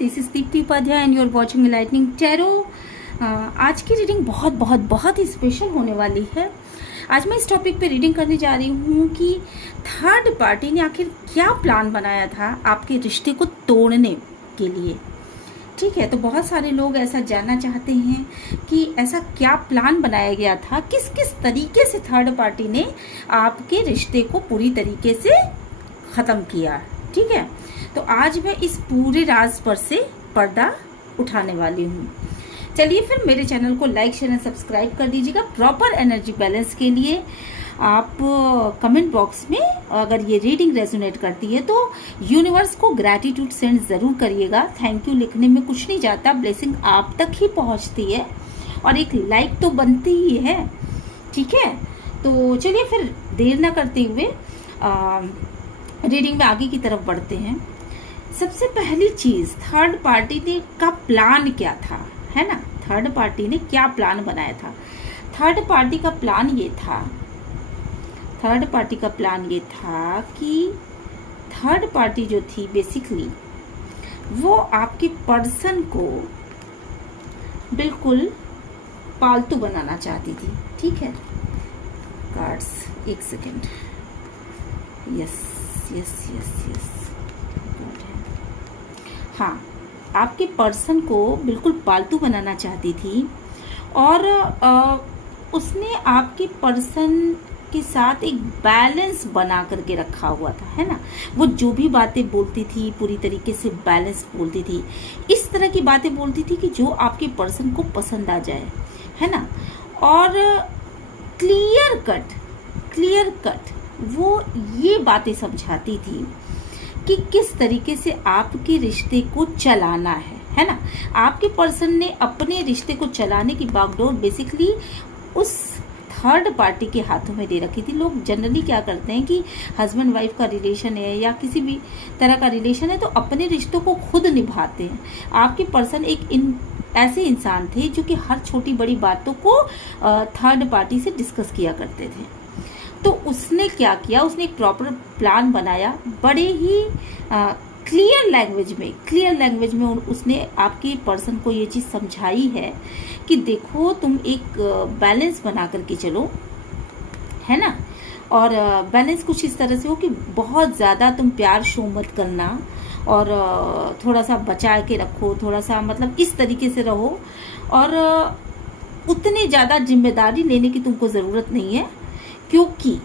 This is Deepti Upadhyay and you are watching enlightening tarot. आज की reading बहुत बहुत बहुत ही स्पेशल होने वाली है। आज मैं इस टॉपिक पे रीडिंग करने जा रही हूँ कि थर्ड पार्टी ने आखिर क्या प्लान बनाया था आपके रिश्ते को तोड़ने के लिए। ठीक है, तो बहुत सारे लोग ऐसा जानना चाहते हैं कि ऐसा क्या प्लान बनाया गया था, किस किस तरीके से थर्ड पार्टी ने आपके रिश्ते को पूरी तरीके से ख़त्म किया। ठीक है, तो आज मैं इस पूरे राज पर से पर्दा उठाने वाली हूँ। चलिए फिर मेरे चैनल को लाइक शेयर एंड सब्सक्राइब कर दीजिएगा। प्रॉपर एनर्जी बैलेंस के लिए आप कमेंट बॉक्स में अगर ये रीडिंग रेजोनेट करती है तो यूनिवर्स को ग्रैटिट्यूड सेंड ज़रूर करिएगा। थैंक यू लिखने में कुछ नहीं जाता, ब्लेसिंग आप तक ही पहुंचती है और एक लाइक तो बनती ही है। ठीक है, तो चलिए फिर देर ना करते हुए रीडिंग में आगे की तरफ बढ़ते हैं। सबसे पहली चीज़, थर्ड पार्टी ने का प्लान क्या था, है ना। थर्ड पार्टी ने क्या प्लान बनाया था। थर्ड पार्टी का प्लान ये था कि थर्ड पार्टी जो थी बेसिकली वो आपके पर्सन को बिल्कुल पालतू बनाना चाहती थी। ठीक है, कार्ड्स एक सेकेंड। यस, हाँ, आपके पर्सन को बिल्कुल पालतू बनाना चाहती थी और उसने आपके पर्सन के साथ एक बैलेंस बना करके रखा हुआ था, है ना। वो जो भी बातें बोलती थी पूरी तरीके से बैलेंस बोलती थी, इस तरह की बातें बोलती थी कि जो आपके पर्सन को पसंद आ जाए, है ना। और क्लियर कट वो ये बातें समझाती थी कि किस तरीके से आपके रिश्ते को चलाना है ना। आपके पर्सन ने अपने रिश्ते को चलाने की बागडोर बेसिकली उस थर्ड पार्टी के हाथों में दे रखी थी। लोग जनरली क्या करते हैं कि हस्बैंड वाइफ का रिलेशन है या किसी भी तरह का रिलेशन है तो अपने रिश्तों को खुद निभाते हैं। आपके पर्सन ऐसे इंसान थे जो कि हर छोटी बड़ी बातों को थर्ड पार्टी से डिस्कस किया करते थे। तो उसने क्या किया, उसने एक प्रॉपर प्लान बनाया, बड़े ही क्लियर लैंग्वेज में उसने आपके पर्सन को ये चीज़ समझाई है कि देखो तुम एक बैलेंस बना करके चलो, है ना। और बैलेंस कुछ इस तरह से हो कि बहुत ज़्यादा तुम प्यार शो मत करना और थोड़ा सा बचा के रखो, थोड़ा सा मतलब इस तरीके से रहो और उतनी ज़्यादा जिम्मेदारी लेने की तुमको ज़रूरत नहीं है क्योंकि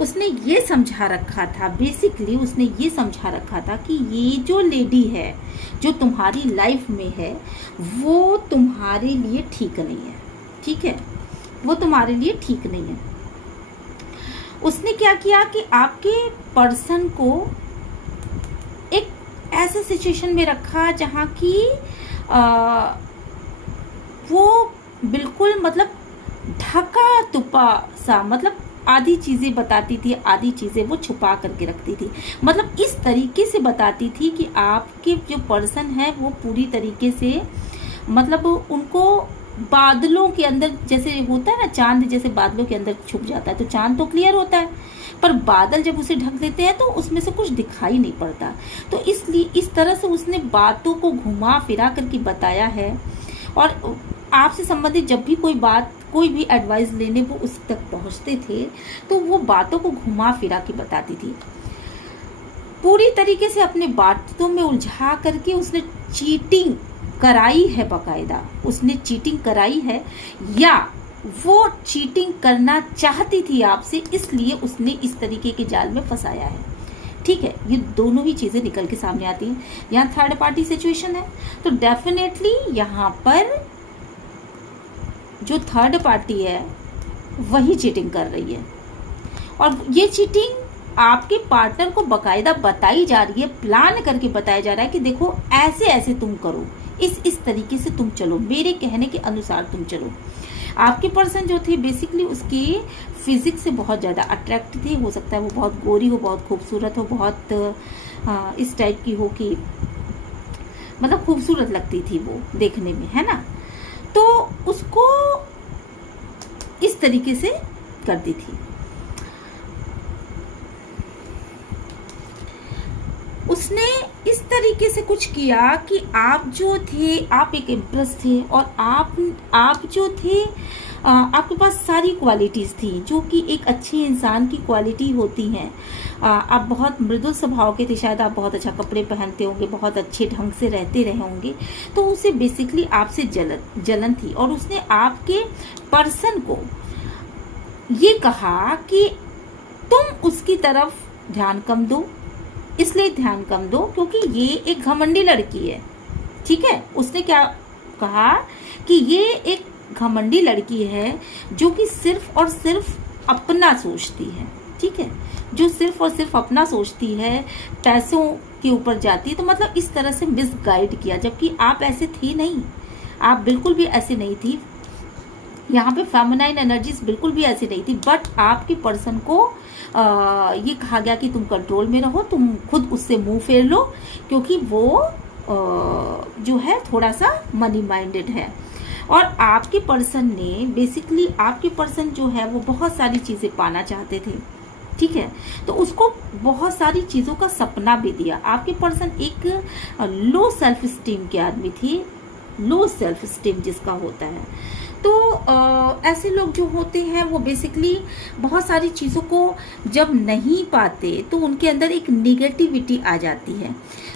उसने ये समझा रखा था, बेसिकली उसने ये समझा रखा था कि ये जो लेडी है जो तुम्हारी लाइफ में है वो तुम्हारे लिए ठीक नहीं है। ठीक है, वो तुम्हारे लिए ठीक नहीं है। उसने क्या किया कि आपके पर्सन को एक ऐसे सिचुएशन में रखा जहाँ की वो बिल्कुल मतलब ढका तुपा सा, मतलब आधी चीज़ें बताती थी, आधी चीज़ें वो छुपा करके रखती थी। मतलब इस तरीके से बताती थी कि आपके जो पर्सन है वो पूरी तरीके से मतलब उनको बादलों के अंदर जैसे होता है ना, चांद जैसे बादलों के अंदर छुप जाता है तो चांद तो क्लियर होता है पर बादल जब उसे ढक देते हैं तो उसमें से कुछ दिखाई नहीं पड़ता। तो इसलिए इस तरह से उसने बातों को घुमा फिरा करके बताया है। और आपसे संबंधित जब भी कोई भी एडवाइस लेने वो उस तक पहुंचते थे तो वो बातों को घुमा फिरा के बताती थी, पूरी तरीके से अपने बातों में उलझा करके उसने चीटिंग कराई है। बाकायदा उसने चीटिंग कराई है या वो चीटिंग करना चाहती थी आपसे, इसलिए उसने इस तरीके के जाल में फंसाया है। ठीक है, ये दोनों ही चीज़ें निकल के सामने आती हैं। यहाँ थर्ड पार्टी सिचुएशन है तो डेफिनेटली यहाँ पर जो थर्ड पार्टी है वही चीटिंग कर रही है और ये चीटिंग आपके पार्टनर को बकायदा बताई जा रही है, प्लान करके बताया जा रहा है कि देखो ऐसे ऐसे तुम करो, इस तरीके से तुम चलो, मेरे कहने के अनुसार तुम चलो। आपके पर्सन जो थे बेसिकली उसके फिजिक्स से बहुत ज़्यादा अट्रैक्ट थे। हो सकता है वो बहुत गोरी हो, बहुत खूबसूरत हो, बहुत इस टाइप की हो कि मतलब खूबसूरत लगती थी वो देखने में, है ना। तो उसको इस तरीके से करती थी। उसने इस तरीके से कुछ किया कि आप जो थे, आप एक इम्प्रेस थे, और आप जो थे, आपके पास सारी क्वालिटीज़ थी जो कि एक अच्छे इंसान की क्वालिटी होती हैं। आप बहुत मृदुल स्वभाव के थे, शायद आप बहुत अच्छा कपड़े पहनते होंगे, बहुत अच्छे ढंग से रहते रहे होंगे, तो उसे बेसिकली आपसे जलन थी, और उसने आपके पर्सन को ये कहा कि तुम उसकी तरफ ध्यान कम दो, इसलिए ध्यान कम दो क्योंकि ये एक घमंडी लड़की है। ठीक है, उसने क्या कहा कि ये एक घमंडी लड़की है जो कि सिर्फ और सिर्फ अपना सोचती है। ठीक है, जो सिर्फ और सिर्फ अपना सोचती है, पैसों के ऊपर जाती है। तो मतलब इस तरह से मिसगाइड किया, जबकि आप ऐसे थे नहीं, आप बिल्कुल भी ऐसे नहीं थी। यहाँ पे फेमिनाइन एनर्जीज बिल्कुल भी ऐसी नहीं थी, बट आपके पर्सन को ये कहा गया कि तुम कंट्रोल में रहो, तुम खुद उससे मुंह फेर लो, क्योंकि वो जो है थोड़ा सा मनी माइंडेड है। और आपके पर्सन ने बेसिकली, आपके पर्सन जो है वो बहुत सारी चीज़ें पाना चाहते थे। ठीक है, तो उसको बहुत सारी चीज़ों का सपना भी दिया। आपके पर्सन एक लो सेल्फ स्टीम के आदमी थे, लो सेल्फ स्टीम जिसका होता है। तो ऐसे लोग जो होते हैं वो बेसिकली बहुत सारी चीज़ों को जब नहीं पाते तो उनके अंदर एक नेगेटिविटी आ जाती है।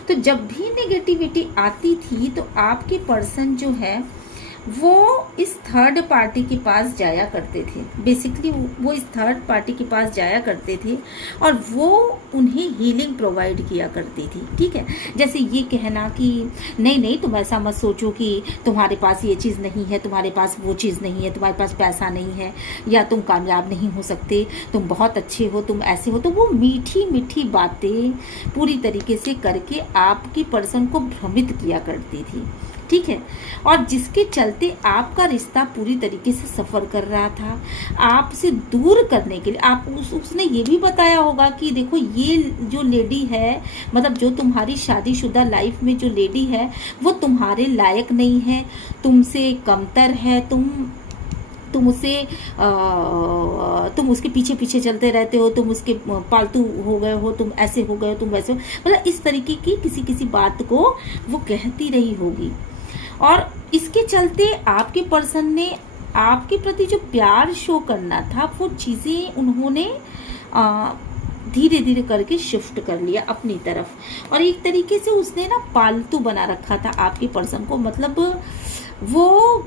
तो जब भी नेगेटिविटी आती थी तो आपके पर्सन जो है वो इस थर्ड पार्टी के पास जाया करते थे। बेसिकली वो इस थर्ड पार्टी के पास जाया करते थे और वो उन्हें हीलिंग प्रोवाइड किया करती थी। ठीक है, जैसे ये कहना कि नहीं नहीं तुम ऐसा मत सोचो कि तुम्हारे पास ये चीज़ नहीं है, तुम्हारे पास वो चीज़ नहीं है, तुम्हारे पास पैसा नहीं है, या तुम कामयाब नहीं हो सकते, तुम बहुत अच्छे हो, तुम ऐसे हो। तो वो मीठी मीठी बातें पूरी तरीके से करके आपकी पर्सन को भ्रमित किया करती थी। ठीक है, और जिसके चलते आपका रिश्ता पूरी तरीके से सफ़र कर रहा था। आपसे दूर करने के लिए उसने ये भी बताया होगा कि देखो ये जो लेडी है, मतलब जो तुम्हारी शादीशुदा लाइफ में जो लेडी है वो तुम्हारे लायक नहीं है, तुमसे कमतर है, तुम उसके पीछे पीछे चलते रहते हो, तुम उसके पालतू हो गए हो, तुम ऐसे हो गए हो, तुम वैसे हो, मतलब इस तरीके की किसी बात को वो कहती रही होगी। और इसके चलते आपके पर्सन ने आपके प्रति जो प्यार शो करना था वो चीज़ें उन्होंने धीरे धीरे करके शिफ्ट कर लिया अपनी तरफ। और एक तरीके से उसने ना पालतू बना रखा था आपके पर्सन को, मतलब वो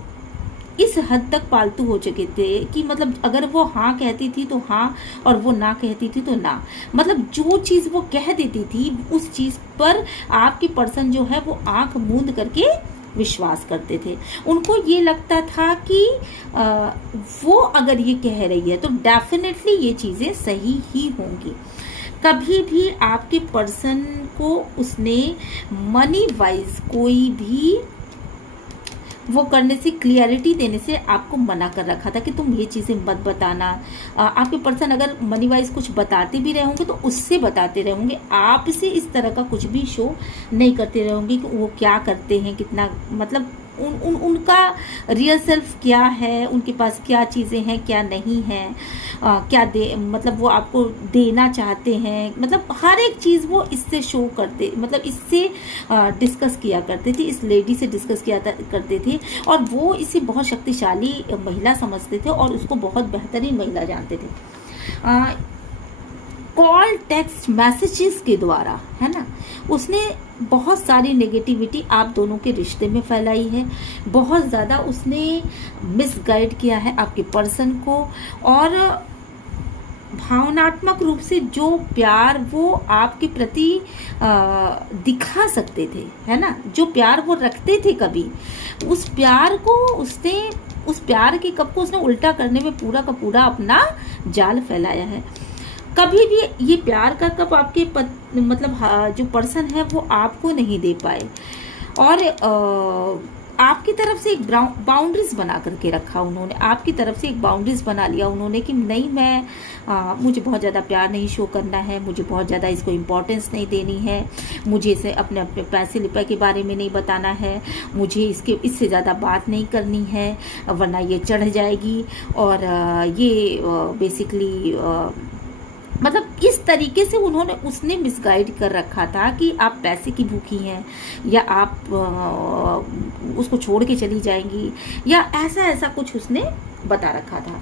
इस हद तक पालतू हो चुके थे कि मतलब अगर वो हाँ कहती थी तो हाँ, और वो ना कहती थी तो ना। मतलब जो चीज़ वो कह देती थी उस चीज़ पर आपके पर्सन जो है वो आंख मूंद करके विश्वास करते थे। उनको ये लगता था कि वो अगर ये कह रही है तो डेफिनेटली ये चीज़ें सही ही होंगी। कभी भी आपके पर्सन को उसने मनी वाइज कोई भी वो करने से, क्लियरिटी देने से आपको मना कर रखा था कि तुम ये चीज़ें मत बताना। आपके पर्सन अगर मनी वाइज कुछ बताते भी रहे होंगे तो उससे बताते रहे होंगे, आपसे इस तरह का कुछ भी शो नहीं करते रहे होंगे कि वो क्या करते हैं, कितना, मतलब उनका रियल सेल्फ क्या है, उनके पास क्या चीज़ें हैं, क्या नहीं हैं, क्या दे, मतलब वो आपको देना चाहते हैं, मतलब हर एक चीज़ वो इससे शो करते, मतलब इससे डिस्कस किया करते थे, इस लेडी से डिस्कस किया करते थे। और वो इसे बहुत शक्तिशाली महिला समझते थे और उसको बहुत बेहतरीन महिला जानते थे। कॉल, टेक्स्ट मैसेजेस के द्वारा, है ना, उसने बहुत सारी नेगेटिविटी आप दोनों के रिश्ते में फैलाई है। बहुत ज़्यादा उसने मिसगाइड किया है आपके पर्सन को, और भावनात्मक रूप से जो प्यार वो आपके प्रति दिखा सकते थे, है ना, जो प्यार वो रखते थे, कभी उस प्यार को उसने, उस प्यार के कप को उसने उल्टा करने में पूरा का पूरा अपना जाल फैलाया है। कभी भी ये प्यार का कप आपके मतलब जो पर्सन है वो आपको नहीं दे पाए, और आपकी तरफ से एक बाउंड्रीज बना करके रखा उन्होंने, आपकी तरफ से एक बाउंड्रीज बना लिया उन्होंने कि नहीं, मैं मुझे बहुत ज़्यादा प्यार नहीं शो करना है, मुझे बहुत ज़्यादा इसको इम्पोर्टेंस नहीं देनी है, मुझे इसे अपने अपने पैसे लिपा के बारे में नहीं बताना है, मुझे इससे ज़्यादा बात नहीं करनी है वरना ये चढ़ जाएगी, और ये बेसिकली मतलब इस तरीके से उसने मिसगाइड कर रखा था कि आप पैसे की भूखी हैं, या आप उसको छोड़ के चली जाएंगी, या ऐसा ऐसा कुछ उसने बता रखा था।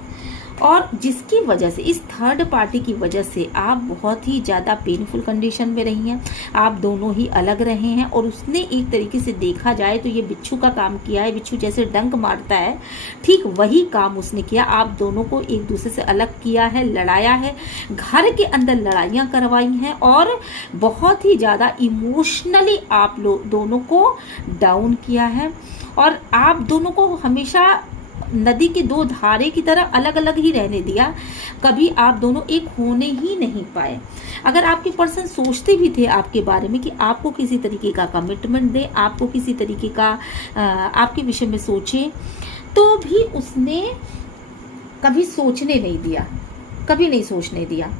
और जिसकी वजह से, इस थर्ड पार्टी की वजह से आप बहुत ही ज़्यादा पेनफुल कंडीशन में रही हैं, आप दोनों ही अलग रहे हैं। और उसने एक तरीके से देखा जाए तो ये बिच्छू का काम किया है, बिच्छू जैसे डंक मारता है, ठीक वही काम उसने किया। आप दोनों को एक दूसरे से अलग किया है, लड़ाया है, घर के अंदर लड़ाइयाँ करवाई हैं, और बहुत ही ज़्यादा इमोशनली आप लोग दोनों को डाउन किया है। और आप दोनों को हमेशा नदी के दो धारे की तरह अलग अलग ही रहने दिया, कभी आप दोनों एक होने ही नहीं पाए। अगर आपके पर्सन सोचते भी थे आपके बारे में कि आपको किसी तरीके का कमिटमेंट दे, आपको किसी तरीके का आपके विषय में सोचे, तो भी उसने कभी सोचने नहीं दिया, कभी नहीं सोचने दिया।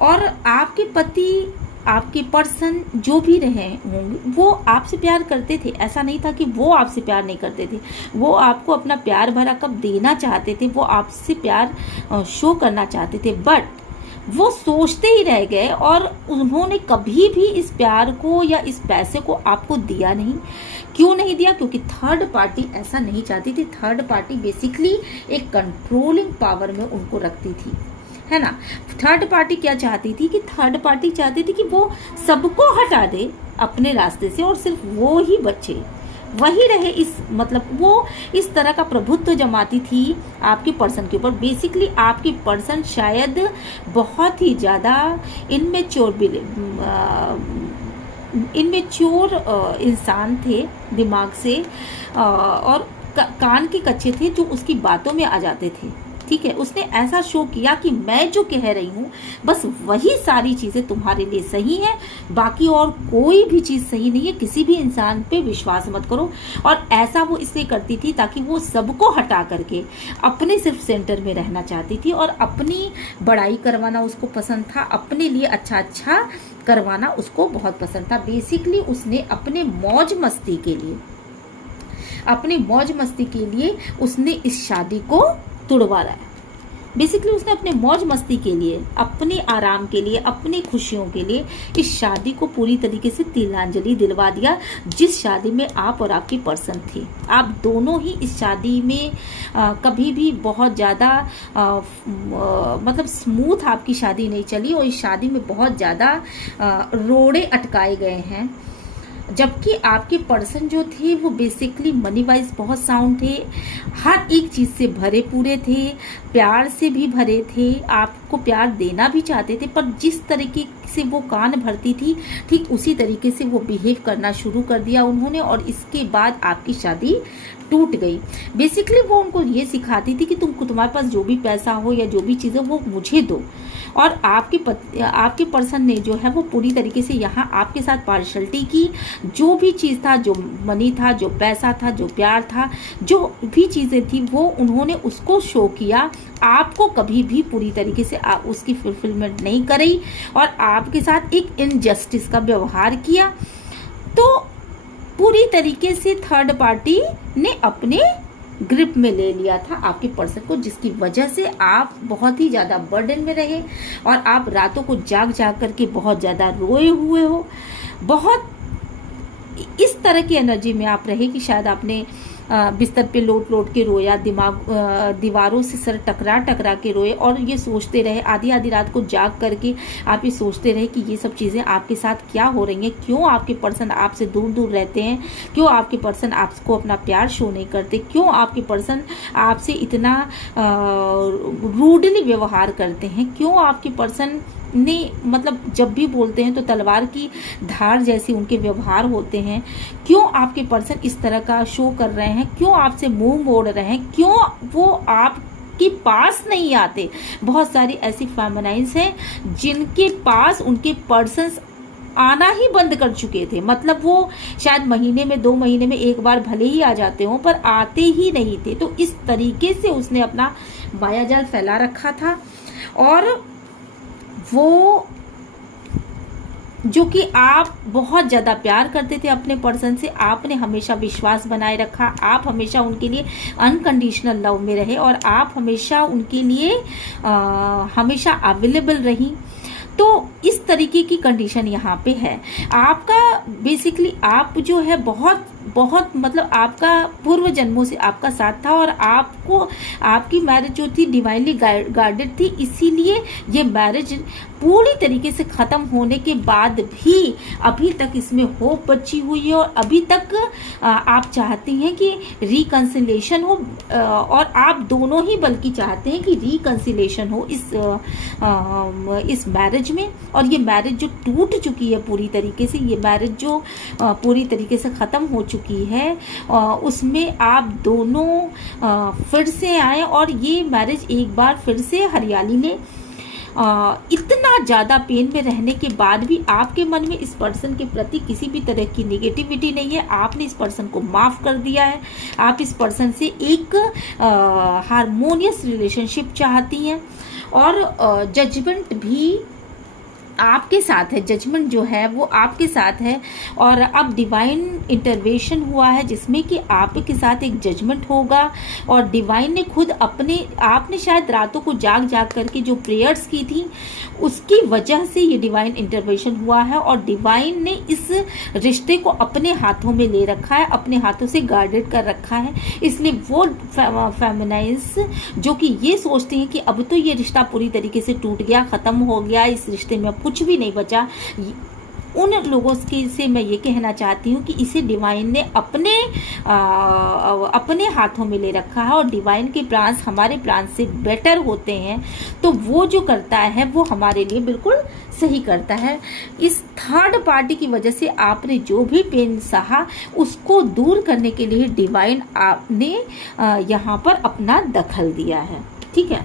और आपके पति, आपके पर्सन जो भी रहे होंगे, वो आपसे प्यार करते थे। ऐसा नहीं था कि वो आपसे प्यार नहीं करते थे, वो आपको अपना प्यार भरा कब देना चाहते थे, वो आपसे प्यार शो करना चाहते थे, बट वो सोचते ही रह गए। और उन्होंने कभी भी इस प्यार को या इस पैसे को आपको दिया नहीं। क्यों नहीं दिया? क्योंकि थर्ड पार्टी ऐसा नहीं चाहती थी। थर्ड पार्टी बेसिकली एक कंट्रोलिंग पावर में उनको रखती थी, है ना। थर्ड पार्टी क्या चाहती थी? कि थर्ड पार्टी चाहती थी कि वो सबको हटा दे अपने रास्ते से, और सिर्फ वो ही बचे, वही रहे। इस मतलब वो इस तरह का प्रभुत्व जमाती थी आपके पर्सन के ऊपर। बेसिकली आपके पर्सन शायद बहुत ही ज़्यादा इनमेच्योर इंसान थे दिमाग से, और कान के कच्चे थे जो उसकी बातों में आ जाते थे। ठीक है, उसने ऐसा शो किया कि मैं जो कह रही हूँ बस वही सारी चीज़ें तुम्हारे लिए सही हैं, बाकी और कोई भी चीज़ सही नहीं है, किसी भी इंसान पे विश्वास मत करो। और ऐसा वो इसलिए करती थी ताकि वो सबको हटा करके अपने सिर्फ सेंटर में रहना चाहती थी, और अपनी बड़ाई करवाना उसको पसंद था, अपने लिए अच्छा अच्छा करवाना उसको बहुत पसंद था। बेसिकली उसने अपने मौज मस्ती के लिए उसने इस शादी को तुड़वा रहा है। बेसिकली उसने अपने मौज मस्ती के लिए, अपने आराम के लिए, अपनी खुशियों के लिए इस शादी को पूरी तरीके से तिलांजलि दिलवा दिया, जिस शादी में आप और आपके पर्सन थे। आप दोनों ही इस शादी में कभी भी बहुत ज़्यादा मतलब स्मूथ आपकी शादी नहीं चली, और इस शादी में बहुत ज़्यादा रोड़े अटकाए गए हैं। जबकि आपके पर्सन जो थे वो बेसिकली मनी वाइज बहुत साउंड थे, हर एक चीज़ से भरे पूरे थे, प्यार से भी भरे थे, आपको प्यार देना भी चाहते थे। पर जिस तरीके से वो कान भरती थी, ठीक उसी तरीके से वो बिहेव करना शुरू कर दिया उन्होंने, और इसके बाद आपकी शादी टूट गई। बेसिकली वो उनको ये सिखाती थी कि तुम्हारे पास जो भी पैसा हो या जो भी चीज़ें वो मुझे दो, और आपके पर्सन ने जो है वो पूरी तरीके से यहाँ आपके साथ पार्शलिटी की। जो भी चीज़ था, जो मनी था, जो पैसा था, जो प्यार था, जो भी चीज़ें थी, वो उन्होंने उसको शो किया। आपको कभी भी पूरी तरीके से उसकी फुलफिलमेंट नहीं करी, और आपके साथ एक इनजस्टिस का व्यवहार किया। तो पूरी तरीके से थर्ड पार्टी ने अपने ग्रिप में ले लिया था आपके पर्सन को, जिसकी वजह से आप बहुत ही ज़्यादा बर्डन में रहे, और आप रातों को जाग करके बहुत ज़्यादा रोए हुए हो। बहुत इस तरह की एनर्जी में आप रहे कि शायद आपने बिस्तर पे लोट के रोया, दीवारों से सर टकरा के रोए, और ये सोचते रहे आधी रात को जाग करके आप ये सोचते रहे कि ये सब चीज़ें आपके साथ क्या हो रही हैं, क्यों आपके पर्सन आपसे दूर रहते हैं, क्यों आपके पर्सन आपको अपना प्यार शो नहीं करते, क्यों आपके पर्सन आपसे इतना रूडली व्यवहार करते हैं, क्यों आपके पर्सन ने मतलब जब भी बोलते हैं तो तलवार की धार जैसे उनके व्यवहार होते हैं, क्यों आपके पर्सन इस तरह का शो कर रहे हैं, क्यों आपसे मुंह मोड़ रहे हैं, क्यों वो आपके पास नहीं आते। बहुत सारी ऐसी फेमिनाइन्स हैं जिनके पास उनके पर्सन्स आना ही बंद कर चुके थे। मतलब वो शायद महीने में 2 महीने में एक बार भले ही आ जाते हों, पर आते ही नहीं थे। तो इस तरीके से उसने अपना मायाजाल फैला रखा था, और वो जो कि आप बहुत ज़्यादा प्यार करते थे अपने पर्सन से, आपने हमेशा विश्वास बनाए रखा, आप हमेशा उनके लिए अनकंडीशनल लव में रहे, और आप हमेशा उनके लिए हमेशा अवेलेबल रही। तो इस तरीके की कंडीशन यहाँ पे है। आपका बेसिकली आप जो है बहुत बहुत मतलब आपका पूर्व जन्मों से आपका साथ था, और आपको आपकी मैरिज जो थी डिवाइनली गाइडेड थी, इसीलिए ये मैरिज पूरी तरीके से ख़त्म होने के बाद भी अभी तक इसमें होप बची हुई है, और अभी तक आप चाहते हैं कि रिकंसिलेशन हो, और आप दोनों ही बल्कि चाहते हैं कि रिकंसिलेशन हो इस मैरिज में। और ये मैरिज जो टूट चुकी है पूरी तरीके से, ये मैरिज जो पूरी तरीके से ख़त्म हो चुकी है, उसमें आप दोनों फिर से आए, और ये मैरिज एक बार फिर से हरियाली ने इतना ज़्यादा पेन में रहने के बाद भी आपके मन में इस पर्सन के प्रति किसी भी तरह की नेगेटिविटी नहीं है। आपने इस पर्सन को माफ़ कर दिया है। आप इस पर्सन से एक हारमोनियस रिलेशनशिप चाहती हैं, और जजमेंट भी आपके साथ है। जजमेंट जो है वो आपके साथ है, और अब डिवाइन इंटरवेंशन हुआ है जिसमें कि आपके साथ एक जजमेंट होगा, और डिवाइन ने खुद आपने शायद रातों को जाग करके जो प्रेयर्स की थी उसकी वजह से ये डिवाइन इंटरवेंशन हुआ है, और डिवाइन ने इस रिश्ते को अपने हाथों में ले रखा है, अपने हाथों से गार्डेड कर रखा है। इसलिए वो फेमिनाइज जो कि ये सोचते हैं कि अब तो ये रिश्ता पूरी तरीके से टूट गया, ख़त्म हो गया, इस रिश्ते में कुछ भी नहीं बचा, उन लोगों से मैं ये कहना चाहती हूँ कि इसे डिवाइन ने अपने हाथों में ले रखा है, और डिवाइन के प्लान्स हमारे प्लान से बेटर होते हैं, तो वो जो करता है वो हमारे लिए बिल्कुल सही करता है। इस थर्ड पार्टी की वजह से आपने जो भी पेन सहा उसको दूर करने के लिए डिवाइन आपने यहाँ पर अपना दखल दिया है। ठीक है,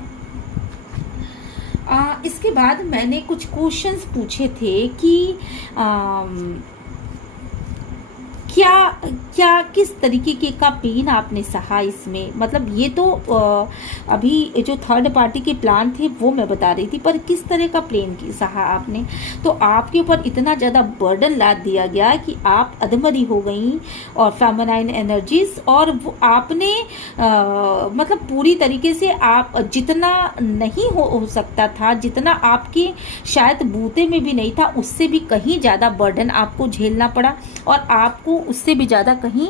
इसके बाद मैंने कुछ क्वेश्चंस पूछे थे कि क्या किस तरीके का पेन आपने सहा इसमें। मतलब ये तो अभी जो थर्ड पार्टी के प्लान थे वो मैं बता रही थी, पर किस तरह का प्लेन की सहा आपने। तो आपके ऊपर इतना ज़्यादा बर्डन लाद दिया गया कि आप अधमरी हो गई, और फेमिनाइन एनर्जीज, और वो आपने मतलब पूरी तरीके से आप जितना नहीं हो सकता था, जितना आपके शायद बूते में भी नहीं था, उससे भी कहीं ज़्यादा बर्डन आपको झेलना पड़ा, और आपको उससे भी ज़्यादा कहीं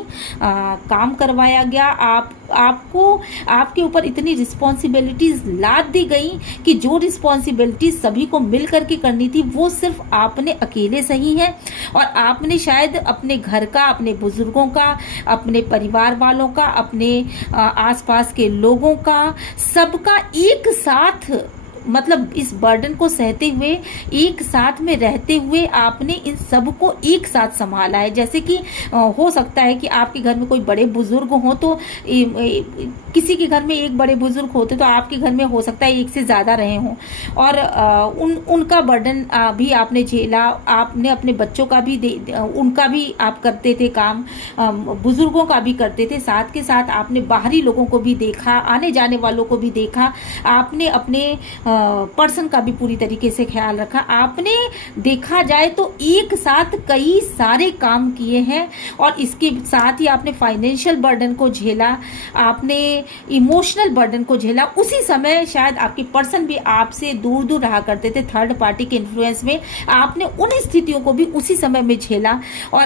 काम करवाया गया। आपको आपके ऊपर इतनी रिस्पॉन्सिबिलिटीज लाद दी गई कि जो रिस्पॉन्सिबिलिटीज सभी को मिल करके करनी थी वो सिर्फ आपने अकेले सही है, और आपने शायद अपने घर का, अपने बुजुर्गों का, अपने परिवार वालों का, अपने आसपास के लोगों का, सबका एक साथ मतलब इस बर्डन को सहते हुए, एक साथ में रहते हुए आपने इन सब को एक साथ संभाला है। जैसे कि हो सकता है कि आपके घर में कोई बड़े बुजुर्ग हो, तो किसी के घर में एक बड़े बुजुर्ग होते तो आपके घर में हो सकता है एक से ज़्यादा रहे हों, और उनका बर्डन भी आपने झेला। आपने अपने बच्चों का भी उनका भी आप करते थे काम, बुजुर्गों का भी करते थे, साथ के साथ आपने बाहरी लोगों को भी देखा, आने जाने वालों को भी देखा, आपने अपने पर्सन का भी पूरी तरीके से ख्याल रखा। आपने देखा जाए तो एक साथ कई सारे काम किए हैं, और इसके साथ ही आपने फाइनेंशियल बर्डन को झेला, आपने इमोशनल बर्डन को झेला। उसी समय शायद आपके पर्सन भी आपसे दूर दूर रहा करते थे, थर्ड पार्टी के इन्फ्लुएंस में आपने उन स्थितियों को भी उसी समय में झेला, और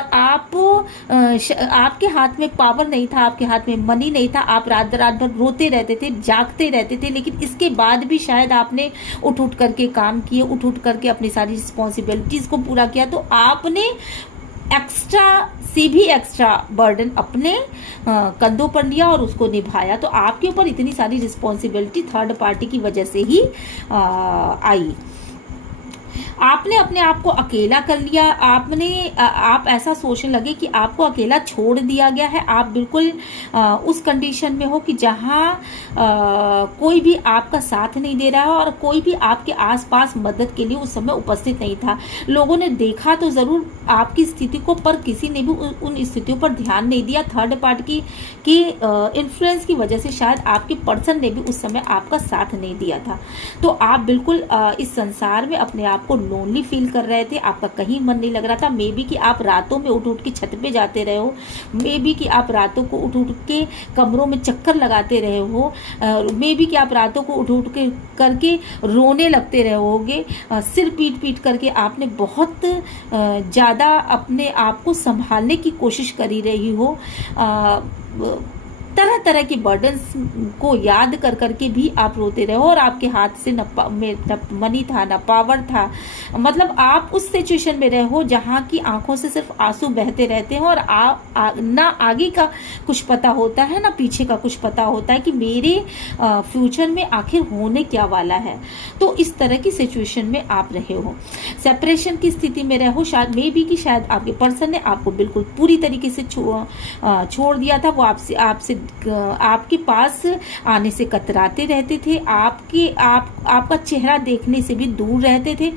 आपके हाथ में पावर नहीं था, आपके हाथ में मनी नहीं था, आप रात भर रोते रहते थे, जागते रहते थे, लेकिन इसके बाद भी शायद आपने उठ करके काम किए, उठ करके अपनी सारी रिस्पॉन्सिबिलिटीज को पूरा किया। तो आपने एक्स्ट्रा से भी एक्स्ट्रा बर्डन अपने कंधों पर लिया और उसको निभाया। तो आपके ऊपर इतनी सारी रिस्पॉन्सिबिलिटी थर्ड पार्टी की वजह से ही आई। आपने अपने आप को अकेला कर लिया, आप ऐसा सोचने लगे कि आपको अकेला छोड़ दिया गया है। आप बिल्कुल उस कंडीशन में हो कि जहाँ कोई भी आपका साथ नहीं दे रहा है, और कोई भी आपके आसपास मदद के लिए उस समय उपस्थित नहीं था। लोगों ने देखा तो ज़रूर आपकी स्थिति को, पर किसी ने भी उन स्थितियों पर ध्यान नहीं दिया। थर्ड पार्टी की इन्फ्लुएंस की वजह से शायद आपके पर्सन ने भी उस समय आपका साथ नहीं दिया था। तो आप बिल्कुल इस संसार में अपने आप को लोनली फील कर रहे थे, आपका कहीं मन नहीं लग रहा था। मे बी कि आप रातों में उठ उठ के छत पे जाते रहे हो, मे बी कि आप रातों को उठ उठ के कमरों में चक्कर लगाते रहे हो, मे बी कि आप रातों को उठ उठ के करके रोने लगते रहे होगे, सिर पीट पीट करके आपने बहुत ज़्यादा अपने आप को संभालने की कोशिश करी रही हो। तरह तरह के बर्डन्स को याद कर करके भी आप रोते रहे हो, और आपके हाथ से न मनी था, न पावर था। मतलब आप उस सिचुएशन में रहे हो जहाँ की आंखों से सिर्फ आंसू बहते रहते हैं, और ना आगे का कुछ पता होता है ना पीछे का कुछ पता होता है कि मेरे फ्यूचर में आखिर होने क्या वाला है। तो इस तरह की सिचुएशन में आप रहे हो, सेपरेशन की स्थिति में रहे हो। शायद मे बी कि शायद आपके पर्सन ने आपको बिल्कुल पूरी तरीके से छोड़ दिया था। वो आपके पास आने से कतराते रहते थे, आपका चेहरा देखने से भी दूर रहते थे।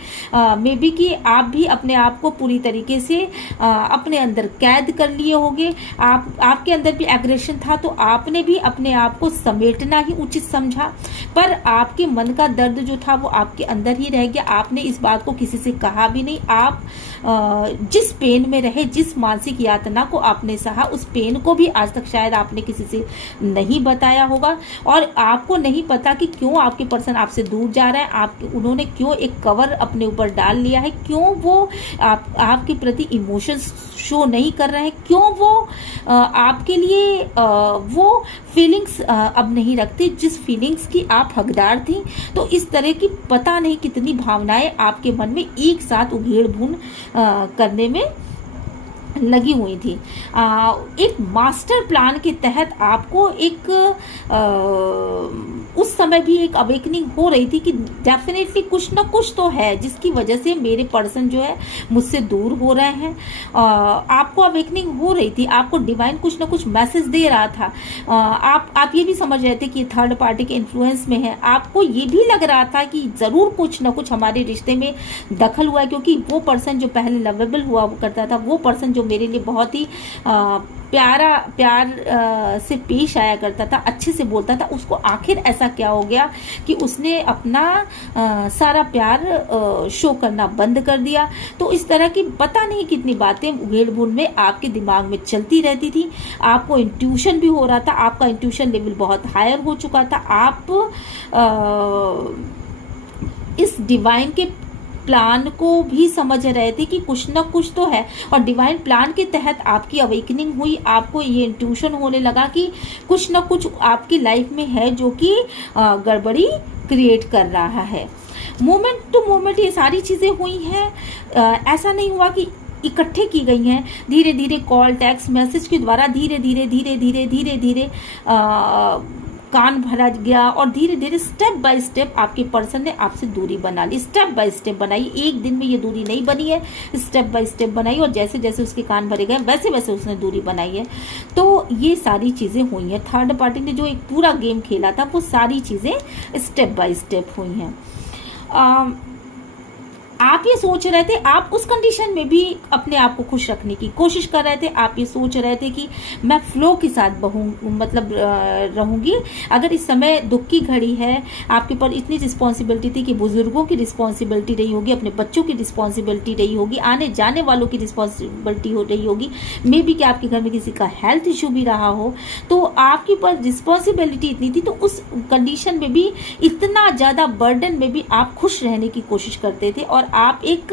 मे बी कि आप भी अपने आप को पूरी तरीके से अपने अंदर कैद कर लिए होंगे। आपके अंदर भी एग्रेशन था, तो आपने भी अपने आप को समेटना ही उचित समझा, पर आपके मन का दर्द जो था वो आपके अंदर ही रह गया। आपने इस बात को किसी से कहा भी नहीं। आप जिस पेन में रहे, जिस मानसिक यातना को आपने सहा, उस पेन को भी आज तक शायद आपने किसी से नहीं बताया होगा, और आपको नहीं पता कि क्यों आपके पर्सन आपसे दूर जा रहा है। उन्होंने क्यों एक कवर अपने ऊपर डाल लिया है, क्यों वो आपके प्रति इमोशंस शो नहीं कर रहे हैं, क्यों वो आपके लिए वो फीलिंग्स अब नहीं रखते जिस फीलिंग्स की आप हकदार थी। तो इस तरह की पता नहीं कितनी भावनाएं आपके मन में एक साथ उधेड़ बुन करने में लगी हुई थी। एक मास्टर प्लान के तहत आपको एक उस समय भी एक अवेकनिंग हो रही थी कि डेफिनेटली कुछ ना कुछ तो है जिसकी वजह से मेरे पर्सन जो है मुझसे दूर हो रहे हैं। आपको अवेकनिंग हो रही थी, आपको डिवाइन कुछ ना कुछ मैसेज दे रहा था। आप ये भी समझ रहे थे कि थर्ड पार्टी के इन्फ्लुएंस में है। आपको ये भी लग रहा था कि जरूर कुछ ना कुछ हमारे रिश्ते में दखल हुआ है, क्योंकि वो पर्सन जो पहले लवेबल हुआ करता था, वो पर्सन जो मेरे लिए बहुत ही प्यार से पेश आया करता था, अच्छे से बोलता था, उसको आखिर ऐसा क्या हो गया कि उसने अपना सारा प्यार शो करना बंद कर दिया। तो इस तरह की पता नहीं कितनी बातें उधेड़-बुन में आपके दिमाग में चलती रहती थी। आपको इंट्यूशन भी हो रहा था, आपका इंट्यूशन लेवल बहुत हायर हो चुका था। आप इस डिवाइन के प्लान को भी समझ रहे थे कि कुछ ना कुछ तो है, और डिवाइन प्लान के तहत आपकी अवेकनिंग हुई। आपको ये इंट्यूशन होने लगा कि कुछ ना कुछ आपकी लाइफ में है जो कि गड़बड़ी क्रिएट कर रहा है। मोमेंट टू मोमेंट ये सारी चीज़ें हुई हैं, ऐसा नहीं हुआ कि इकट्ठे की गई हैं। धीरे धीरे कॉल, टेक्स्ट मैसेज के द्वारा धीरे धीरे कान भरा गया, और धीरे धीरे स्टेप बाय स्टेप आपके पर्सन ने आपसे दूरी बना ली। स्टेप बाय स्टेप बनाई, एक दिन में ये दूरी नहीं बनी है, स्टेप बाय स्टेप बनाई, और जैसे जैसे उसके कान भरे गए वैसे वैसे उसने दूरी बनाई है। तो ये सारी चीज़ें हुई हैं। थर्ड पार्टी ने जो एक पूरा गेम खेला था वो सारी चीज़ें स्टेप बाय स्टेप हुई हैं। आप ये सोच रहे थे, आप उस कंडीशन में भी अपने आप को खुश रखने की कोशिश कर रहे थे। आप ये सोच रहे थे कि मैं फ्लो के साथ रहूंगी। अगर इस समय दुख की घड़ी है, आपके ऊपर इतनी रिस्पॉन्सिबिलिटी थी कि बुजुर्गों की रिस्पॉन्सिबिलिटी रही होगी, अपने बच्चों की रिस्पॉन्सिबिलिटी रही होगी, आने जाने वालों की रिस्पॉन्सिबिलिटी हो रही होगी, मे बी कि आपके घर में किसी का हेल्थ इशू भी रहा हो, तो आपके ऊपर रिस्पॉन्सिबिलिटी इतनी थी। तो उस कंडीशन में भी, इतना ज़्यादा बर्डन में भी आप खुश रहने की कोशिश करते थे, और आप एक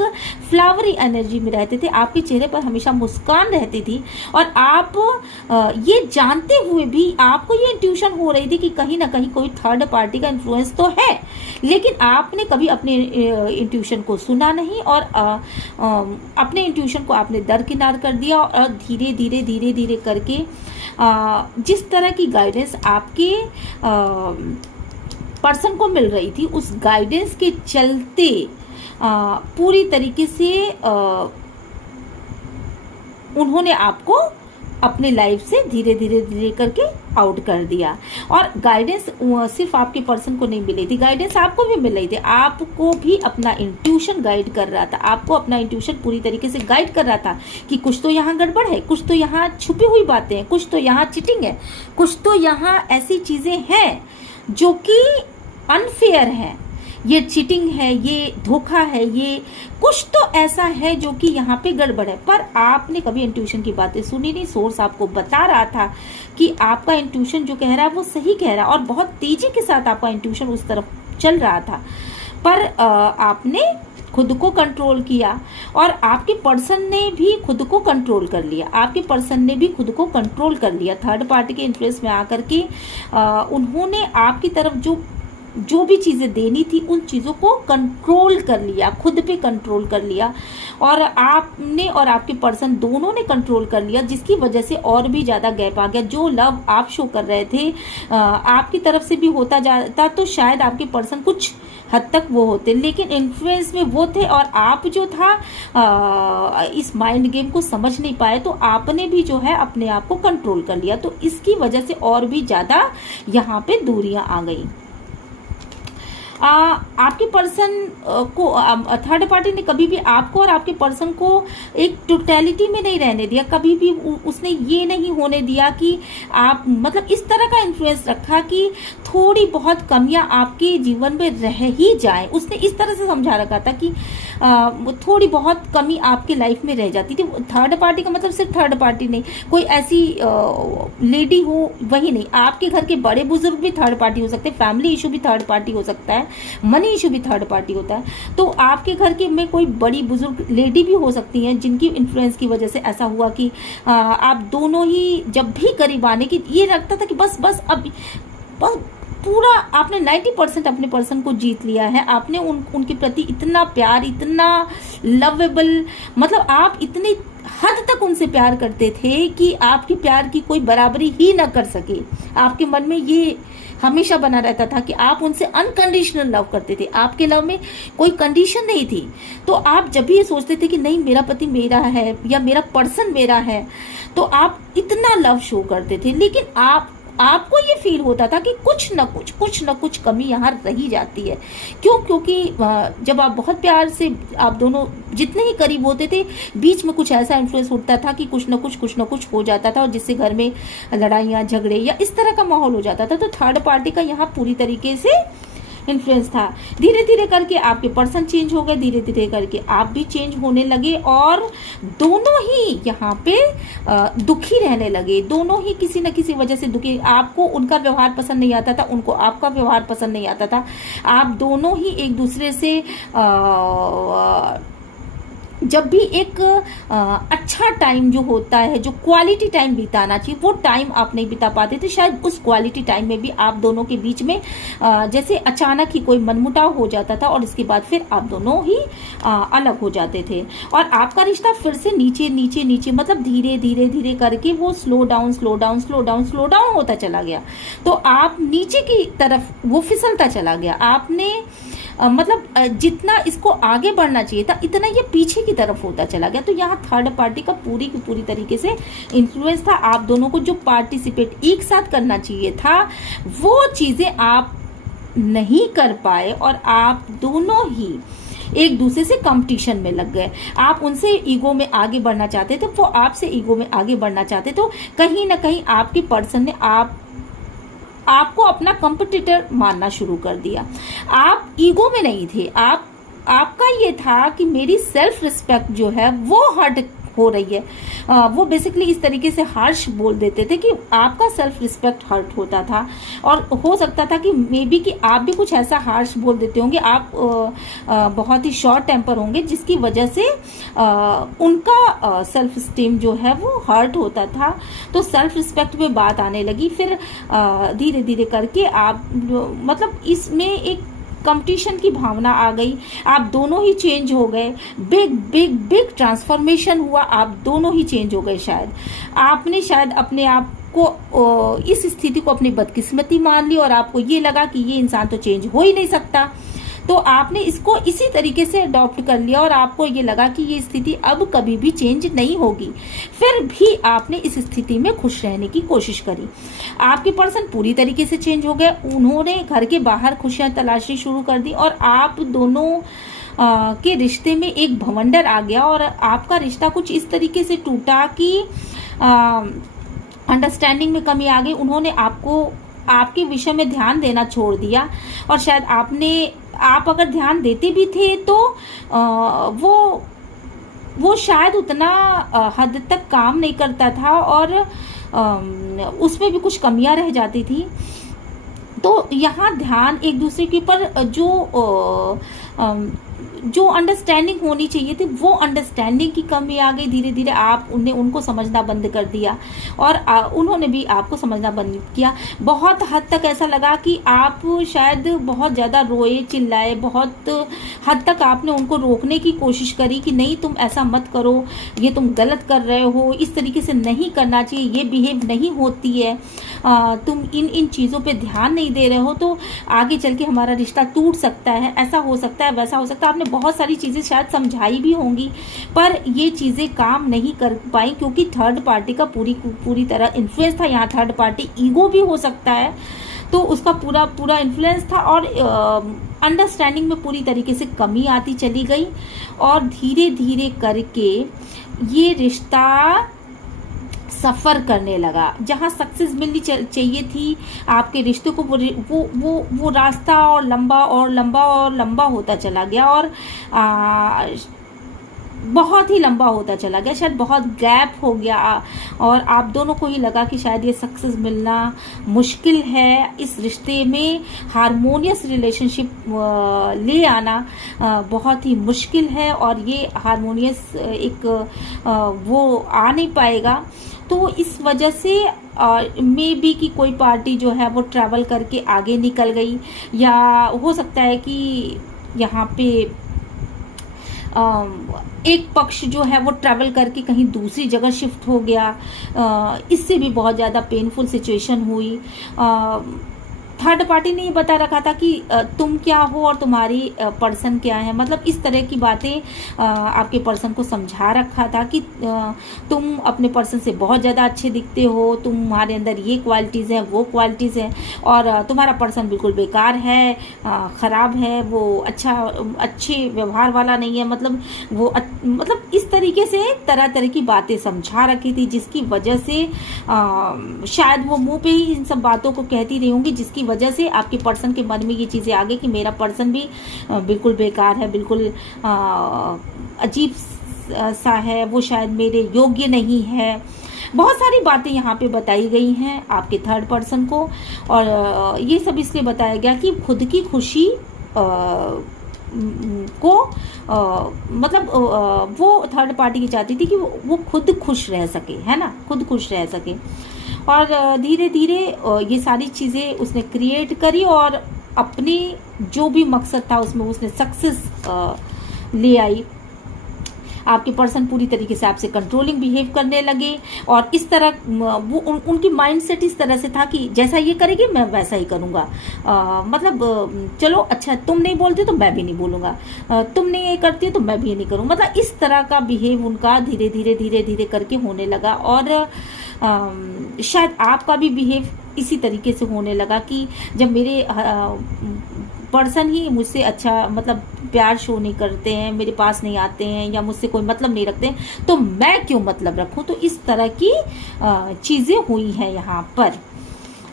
फ्लावरी एनर्जी में रहते थे। आपके चेहरे पर हमेशा मुस्कान रहती थी, और आप ये जानते हुए भी आपको ये इंट्यूशन हो रही थी कि कहीं ना कहीं कोई थर्ड पार्टी का इन्फ्लुएंस तो है, लेकिन आपने कभी अपने इंट्यूशन को सुना नहीं, और अपने इंट्यूशन को आपने दरकिनार कर दिया। और धीरे धीरे करके जिस तरह की गाइडेंस आपके पर्सन को मिल रही थी, उस गाइडेंस के चलते पूरी तरीके से उन्होंने आपको अपने लाइफ से धीरे धीरे करके आउट कर दिया। और गाइडेंस सिर्फ आपके पर्सन को नहीं मिली थी, गाइडेंस आपको भी मिल रही थी। आपको भी अपना इंट्यूशन गाइड कर रहा था, आपको अपना इंट्यूशन पूरी तरीके से गाइड कर रहा था कि कुछ तो यहाँ गड़बड़ है, कुछ तो यहाँ छुपी हुई बातें हैं, कुछ तो यहाँ चीटिंग है, कुछ तो यहाँ ऐसी चीजें हैं जो कि अनफेयर हैं। ये चीटिंग है, ये धोखा है, ये कुछ तो ऐसा है जो कि यहाँ पे गड़बड़ है। पर आपने कभी इंट्यूशन की बातें सुनी नहीं। सोर्स आपको बता रहा था कि आपका इंट्यूशन जो कह रहा है वो सही कह रहा है, और बहुत तेजी के साथ आपका इंट्यूशन उस तरफ चल रहा था, पर आपने खुद को कंट्रोल किया और आपके पर्सन ने भी खुद को कंट्रोल कर लिया। आपके पर्सन ने भी खुद को कंट्रोल कर लिया। थर्ड पार्टी के इन्फ्लुएंस में आकर के उन्होंने आपकी तरफ जो भी चीज़ें देनी थी उन चीज़ों को कंट्रोल कर लिया, खुद पे कंट्रोल कर लिया, और आपने और आपके पर्सन दोनों ने कंट्रोल कर लिया, जिसकी वजह से और भी ज़्यादा गैप आ गया। जो लव आप शो कर रहे थे आपकी तरफ से भी होता जाता तो शायद आपके पर्सन कुछ हद तक वो होते, लेकिन इन्फ्लुएंस में वो थे और आप जो था इस माइंड गेम को समझ नहीं पाए, तो आपने भी जो है अपने आप को कंट्रोल कर लिया। तो इसकी वजह से और भी ज़्यादा यहाँ पे दूरियां आ गई। आपके पर्सन को थर्ड पार्टी ने कभी भी आपको और आपके पर्सन को एक टोटलिटी में नहीं रहने दिया। कभी भी उसने ये नहीं होने दिया कि आप मतलब इस तरह का इन्फ्लुएंस रखा कि थोड़ी बहुत कमियां आपके जीवन में रह ही जाए। उसने इस तरह से समझा रखा था कि थोड़ी बहुत कमी आपके लाइफ में रह जाती थी। थर्ड पार्टी का मतलब सिर्फ थर्ड पार्टी नहीं, कोई ऐसी लेडी हो वही नहीं, आपके घर के बड़े बुजुर्ग भी थर्ड पार्टी हो सकते हैं, फैमिली इशू भी थर्ड पार्टी हो सकता है, मनी इशू भी थर्ड पार्टी होता है। तो आपके घर के में कोई बड़ी बुजुर्ग लेडी भी हो सकती हैं जिनकी इन्फ्लुएंस की वजह से ऐसा हुआ कि आप दोनों ही जब भी करीब आने की ये लगता था कि बस अब पूरा आपने 90% अपने पर्सन को जीत लिया है। आपने उनके प्रति इतना प्यार, इतना लवेबल, मतलब आप इतनी हद तक उनसे प्यार करते थे कि आपके प्यार की कोई बराबरी ही ना कर सके। आपके मन में ये हमेशा बना रहता था कि आप उनसे अनकंडीशनल लव करते थे, आपके लव में कोई कंडीशन नहीं थी। तो आप जब भी ये सोचते थे कि नहीं मेरा पति मेरा है या मेरा पर्सन मेरा है, तो आप इतना लव शो करते थे, लेकिन आपको ये फील होता था कि कुछ न कुछ कमी यहाँ रही जाती है। क्यों? क्योंकि जब आप बहुत प्यार से आप दोनों जितने ही करीब होते थे, बीच में कुछ ऐसा इन्फ्लुएंस होता था कि कुछ न कुछ हो जाता था, और जिससे घर में लड़ाइयाँ झगड़े या इस तरह का माहौल हो जाता था। तो थर्ड पार्टी का यहाँ पूरी तरीके से इन्फ्लुएंस था। धीरे धीरे करके आपके पर्सन चेंज हो गए, धीरे धीरे करके आप भी चेंज होने लगे, और दोनों ही यहाँ पे दुखी रहने लगे। दोनों ही किसी न किसी वजह से दुखी। आपको उनका व्यवहार पसंद नहीं आता था, उनको आपका व्यवहार पसंद नहीं आता था। आप दोनों ही एक दूसरे से जब भी एक अच्छा टाइम जो होता है, जो क्वालिटी टाइम बिताना चाहिए, वो टाइम आप नहीं बिता पाते थे। शायद उस क्वालिटी टाइम में भी आप दोनों के बीच में जैसे अचानक ही कोई मनमुटाव हो जाता था, और इसके बाद फिर आप दोनों ही अलग हो जाते थे, और आपका रिश्ता फिर से नीचे मतलब धीरे धीरे करके वो स्लो डाउन होता चला गया। तो आप नीचे की तरफ वो फिसलता चला गया। आपने मतलब जितना इसको आगे बढ़ना चाहिए था, इतना ये पीछे की तरफ होता चला गया। तो यहाँ थर्ड पार्टी का पूरी की पूरी तरीके से इन्फ्लुएंस था। आप दोनों को जो पार्टिसिपेट एक साथ करना चाहिए था, वो चीजें आप नहीं कर पाए, और आप दोनों ही एक दूसरे से कंपटीशन में लग गए। आप उनसे ईगो में आगे बढ़ना चाहते थे, वो आपसे ईगो में आगे बढ़ना चाहते। तो कहीं ना कहीं आपके पर्सन ने आपको अपना कंपटीटर मानना शुरू कर दिया। आप ईगो में नहीं थे, आपका ये था कि मेरी सेल्फ रिस्पेक्ट जो है वो हर्ट हो रही है। वो बेसिकली इस तरीके से हार्श बोल देते थे कि आपका सेल्फ रिस्पेक्ट हर्ट होता था, और हो सकता था कि मे बी कि आप भी कुछ ऐसा हार्श बोल देते होंगे। आप बहुत ही शॉर्ट टेम्पर होंगे, जिसकी वजह से उनका सेल्फ स्टीम जो है वो हर्ट होता था। तो सेल्फ रिस्पेक्ट पे बात आने लगी। फिर धीरे धीरे करके आप मतलब इसमें एक कंपटीशन की भावना आ गई। आप दोनों ही चेंज हो गए। बिग ट्रांसफॉर्मेशन हुआ। आप दोनों ही चेंज हो गए। शायद आपने अपने आप को इस स्थिति को अपनी बदकिस्मती मान ली, और आपको ये लगा कि ये इंसान तो चेंज हो ही नहीं सकता। तो आपने इसको इसी तरीके से अडॉप्ट कर लिया, और आपको ये लगा कि ये स्थिति अब कभी भी चेंज नहीं होगी। फिर भी आपने इस स्थिति में खुश रहने की कोशिश करी। आपके पर्सन पूरी तरीके से चेंज हो गए। उन्होंने घर के बाहर खुशियां तलाशनी शुरू कर दी, और आप दोनों के रिश्ते में एक भवंडर आ गया, और आपका रिश्ता कुछ इस तरीके से टूटा कि अंडरस्टैंडिंग में कमी आ गई। उन्होंने आपके विषय में ध्यान देना छोड़ दिया, और शायद आपने आप अगर ध्यान देते भी थे तो वो शायद उतना हद तक काम नहीं करता था और उसमें भी कुछ कमियां रह जाती थी। तो यहाँ ध्यान एक दूसरे के ऊपर जो अंडरस्टैंडिंग होनी चाहिए थी वो अंडरस्टैंडिंग की कमी आ गई। धीरे धीरे आप उनको समझना बंद कर दिया और उन्होंने भी आपको समझना बंद किया। बहुत हद तक ऐसा लगा कि आप शायद बहुत ज़्यादा रोए चिल्लाए, बहुत हद तक आपने उनको रोकने की कोशिश करी कि नहीं तुम ऐसा मत करो, ये तुम गलत कर रहे हो, इस तरीके से नहीं करना चाहिए, ये बिहेव नहीं होती है, तुम इन चीज़ों पे ध्यान नहीं दे रहे हो तो आगे चल के हमारा रिश्ता टूट सकता है, ऐसा हो सकता है, वैसा हो सकता है। आपने बहुत सारी चीज़ें शायद समझाई भी होंगी पर ये चीज़ें काम नहीं कर पाई क्योंकि थर्ड पार्टी का पूरी तरह इन्फ्लुएंस था। यहाँ थर्ड पार्टी ईगो भी हो सकता है तो उसका पूरा इन्फ्लुएंस था और अंडरस्टैंडिंग में पूरी तरीके से कमी आती चली गई और धीरे धीरे करके ये रिश्ता सफ़र करने लगा। जहाँ सक्सेस मिलनी चाहिए थी आपके रिश्ते को, वो रास्ता और लंबा और लंबा और लंबा होता चला गया और बहुत ही लंबा होता चला गया, शायद बहुत गैप हो गया और आप दोनों को ही लगा कि शायद ये सक्सेस मिलना मुश्किल है। इस रिश्ते में हारमोनियस रिलेशनशिप ले आना बहुत ही मुश्किल है और ये हारमोनियस एक वो आ नहीं पाएगा। तो इस वजह से मे बी कि कोई पार्टी जो है वो ट्रैवल करके आगे निकल गई या हो सकता है कि यहाँ पे एक पक्ष जो है वो ट्रैवल करके कहीं दूसरी जगह शिफ्ट हो गया। इससे भी बहुत ज़्यादा पेनफुल सिचुएशन हुई। थर्ड पार्टी ने ये बता रखा था कि तुम क्या हो और तुम्हारी पर्सन क्या है, मतलब इस तरह की बातें आपके पर्सन को समझा रखा था कि तुम अपने पर्सन से बहुत ज़्यादा अच्छे दिखते हो, तुम्हारे अंदर ये क्वालिटीज़ हैं वो क्वालिटीज़ हैं और तुम्हारा पर्सन बिल्कुल बेकार है, ख़राब है, वो अच्छे व्यवहार वाला नहीं है, मतलब वो मतलब इस तरीके से तरह तरह की बातें समझा रखी थी जिसकी वजह से शायद वो मुँह पे ही इन सब बातों को कहती रही होंगी जिसकी वजह से आपके पर्सन के मन में ये चीज़ें आ गई कि मेरा पर्सन भी बिल्कुल बेकार है, बिल्कुल अजीब सा है, वो शायद मेरे योग्य नहीं है। बहुत सारी बातें यहाँ पे बताई गई हैं आपके थर्ड पर्सन को और ये सब इसलिए बताया गया कि खुद की खुशी को मतलब वो थर्ड पार्टी की चाहती थी कि वो खुद खुश रह सके, है ना, खुद खुश रह सके। और धीरे धीरे ये सारी चीज़ें उसने क्रिएट करी और अपनी जो भी मकसद था उसमें उसने सक्सेस ले आई। आपके पर्सन पूरी तरीके से आपसे कंट्रोलिंग बिहेव करने लगे और इस तरह वो उनकी माइंडसेट इस तरह से था कि जैसा ये करेगी मैं वैसा ही करूँगा, मतलब चलो अच्छा तुम नहीं बोलते तो मैं भी नहीं बोलूँगा, तुम नहीं ये करती हो तो मैं भी ये नहीं करूँगा, मतलब इस तरह का बिहेव उनका धीरे धीरे करके होने लगा। और शायद आपका भी बिहेव इसी तरीके से होने लगा कि जब मेरे पर्सन ही मुझसे अच्छा मतलब प्यार शो नहीं करते हैं, मेरे पास नहीं आते हैं या मुझसे कोई मतलब नहीं रखते हैं तो मैं क्यों मतलब रखूं। तो इस तरह की चीज़ें हुई हैं यहाँ पर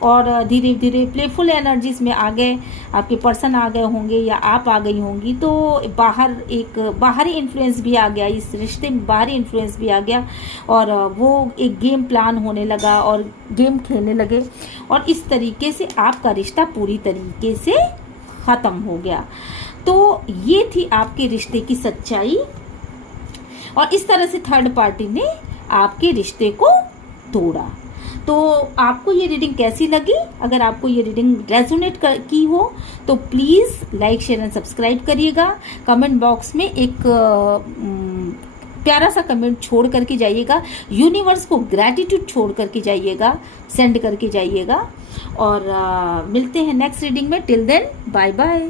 और धीरे धीरे प्लेफुल एनर्जीज में आ गए, आपके पर्सन आ गए होंगे या आप आ गई होंगी। तो बाहरी इन्फ्लुएंस भी आ गया, इस रिश्ते में बाहरी इन्फ्लुएंस भी आ गया और वो एक गेम प्लान होने लगा और गेम खेलने लगे और इस तरीके से आपका रिश्ता पूरी तरीके से ख़त्म हो गया। तो ये थी आपके रिश्ते की सच्चाई और इस तरह से थर्ड पार्टी ने आपके रिश्ते को तोड़ा। तो आपको ये रीडिंग कैसी लगी? अगर आपको ये रीडिंग रेजोनेट की हो तो please like share and subscribe करिएगा। कमेंट बॉक्स में एक प्यारा सा कमेंट छोड़ करके जाइएगा, यूनिवर्स को ग्रैटिट्यूड छोड़ करके जाइएगा, सेंड करके जाइएगा और मिलते हैं नेक्स्ट रीडिंग में। Till then bye bye.